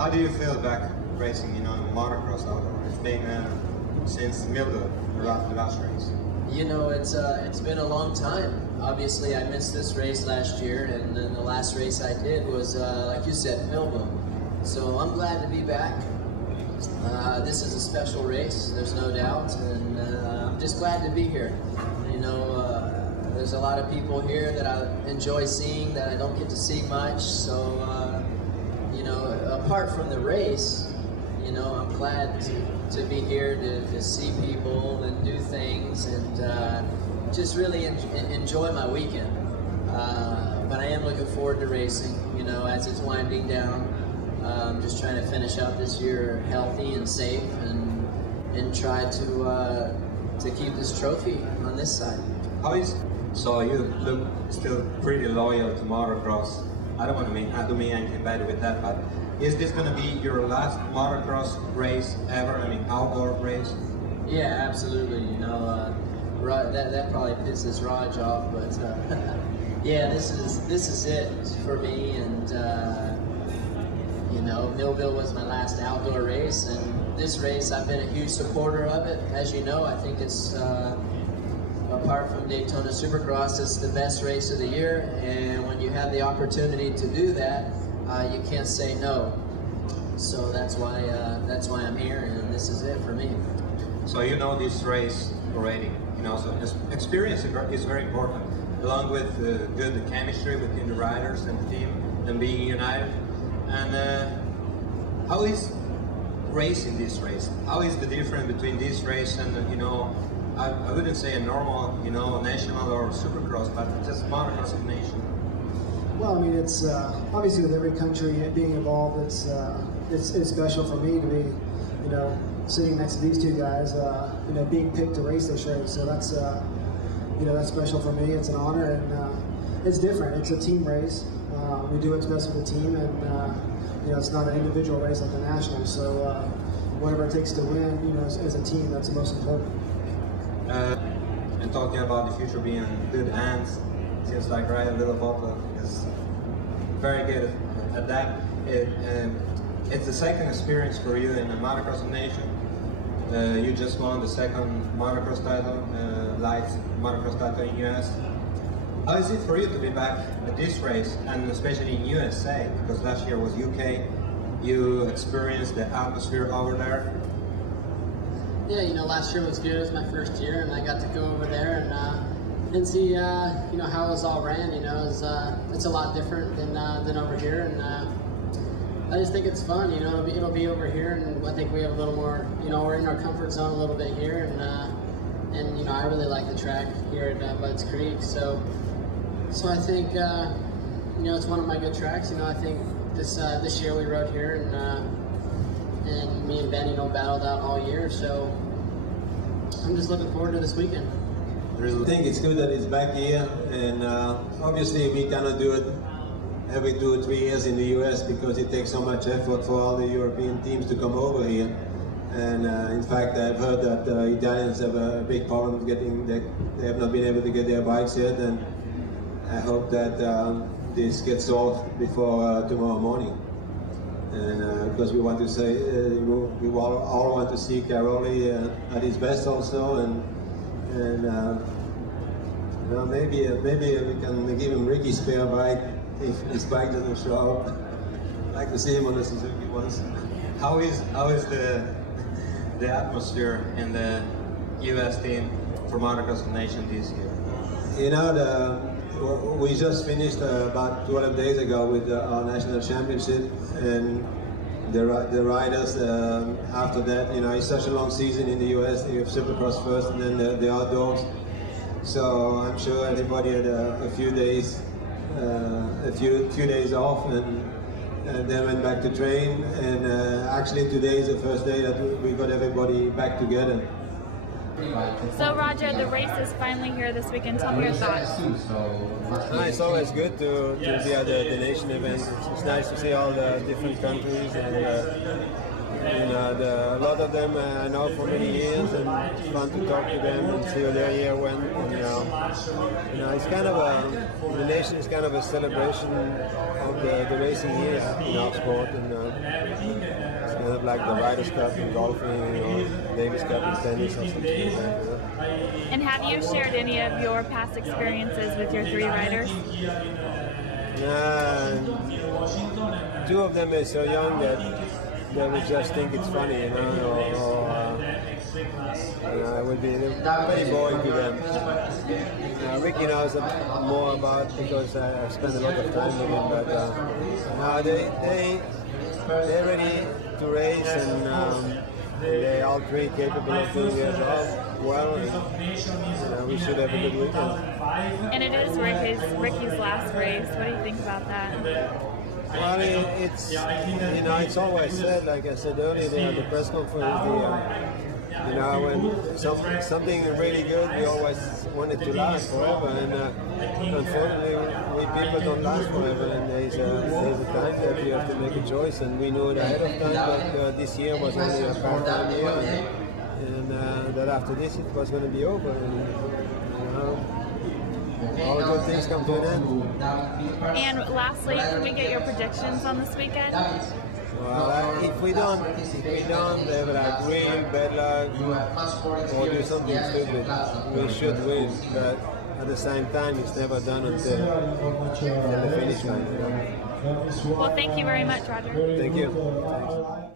How do you feel back racing, motocross outdoor? It's been since Millville, the last race. It's been a long time. Obviously, I missed this race last year, and then the last race I did was, like you said, Millville. So I'm glad to be back. This is a special race, there's no doubt, and I'm just glad to be here. There's a lot of people here that I enjoy seeing that I don't get to see much. So, apart from the race, I'm glad to be here to see people and do things and just really enjoy my weekend. But I am looking forward to racing, as it's winding down. Just trying to finish out this year healthy and safe and try to keep this trophy on this side. So you look still pretty loyal to motocross. I don't mean anything bad with that, but is this going to be your last motocross race ever? Outdoor race? Yeah, absolutely. That probably pisses Raj off, but yeah, this is it for me. And Millville was my last outdoor race, and this race I've been a huge supporter of it. As you know, I think it's apart from Daytona Supercross, it's the best race of the year, and when you have the opportunity to do that, you can't say no. So that's why I'm here, and this is it for me. So this race already, so experience is very important, along with good chemistry between the riders and the team, and being united. And how is racing this race? How is the difference between this race and I wouldn't say a normal, national or supercross, but just motocross nation? Well, it's obviously with every country being involved, it's special for me to be, sitting next to these two guys, being picked to race this race. So that's, that's special for me. It's an honor, and it's different. It's a team race. We do what's best for the team, and it's not an individual race like the national. So whatever it takes to win, as a team, that's the most important. And talking about the future being in good hands, seems like Ryan Littlebottle is very good at that. It's the second experience for you in the motocross nation. You just won the second motocross title, light motocross title in US. How is it for you to be back at this race, and especially in USA? Because last year was UK. You experienced the atmosphere over there. Yeah, last year was good. It was my first year, and I got to go over there and see, how it was all ran. It's a lot different than over here, and I just think it's fun. It'll be over here, and I think we have a little more. We're in our comfort zone a little bit here, and I really like the track here at Budds Creek. So I think it's one of my good tracks. I think this year we rode here, and me and Ben, battled out all year, so I'm just looking forward to this weekend. I think it's good that it's back here, and obviously we cannot do it every 2 or 3 years in the US because it takes so much effort for all the European teams to come over here. And in fact, I've heard that Italians have a big problem getting they have not been able to get their bikes yet, and I hope that this gets solved before tomorrow morning. And because we want to say, we all want to see Caroli at his best also, and maybe we can give him Ricky's spare bike if his bike doesn't show up. I'd like to see him on the Suzuki once. How is the atmosphere in the US team for Motocross Nation this year? We just finished about 12 days ago with our national championship, and the riders after that, it's such a long season in the US. You have Supercross first, and then the outdoors. So I'm sure everybody had a few days off, and then went back to train. And actually today is the first day that we got everybody back together. So Roger, the race is finally here this weekend. Tell me your thoughts. It's always good to be at the nation event. It's nice to see all the different countries, and a lot of them I know for many years, and it's fun to talk to them and see how their year went. And, it's kind of the nation is kind of a celebration of the racing years in our sport, and it's kind of like the Riders' Cup in golfing, or Davis Cup in tennis or something like that. And have you shared any of your past experiences with your 3 riders? Two of them are so young that they would just think it's funny, it would be pretty boring to them. Ricky knows more about because I spend a lot of time with him, but they're ready to race, and they're all 3 capable of doing their job well, and we should have a good weekend. And it is Ricky's last race. What do you think about that? Well, it's always said, like I said earlier, the press conference, when something really good, we always want it to last forever, and unfortunately, we people don't last forever, and there's a time that you have to make a choice, and we knew it ahead of time, but this year was only a part-time year, and that after this it was going to be over, and all good things come to an end. And lastly, can we get your predictions on this weekend? Well, if we don't have like real bad luck or do something stupid, we should win. But at the same time, it's never done until the finish line. Well, thank you very much, Roger. Thank you. Thanks.